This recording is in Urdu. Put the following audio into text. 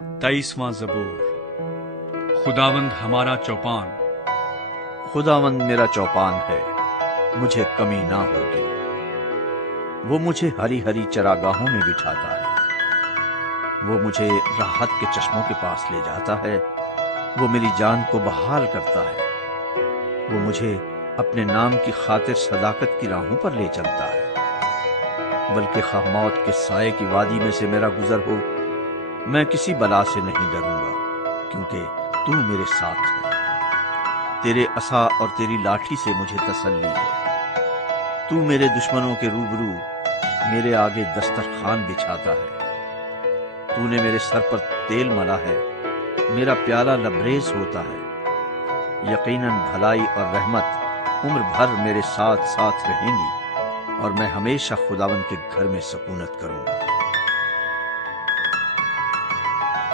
23واں زبور۔ خداوند ہمارا چوپان، خداوند میرا چوپان ہے، مجھے کمی نہ ہوگی۔ وہ مجھے ہری ہری چراگاہوں میں بٹھاتا ہے، وہ مجھے راحت کے چشموں کے پاس لے جاتا ہے، وہ میری جان کو بحال کرتا ہے، وہ مجھے اپنے نام کی خاطر صداقت کی راہوں پر لے چلتا ہے۔ بلکہ خواہ موت کے سائے کی وادی میں سے میرا گزر ہو، میں کسی بلا سے نہیں ڈروں گا، کیونکہ تو میرے ساتھ ہے۔ تیرے عصا اور تیری لاٹھی سے مجھے تسلی ہے۔ تو میرے دشمنوں کے روبرو میرے آگے دسترخوان بچھاتا ہے۔ تو نے میرے سر پر تیل ملا ہے، میرا پیالہ لبریز ہوتا ہے۔ یقیناً بھلائی اور رحمت عمر بھر میرے ساتھ ساتھ رہیں گی، اور میں ہمیشہ خداوند کے گھر میں سکونت کروں گا۔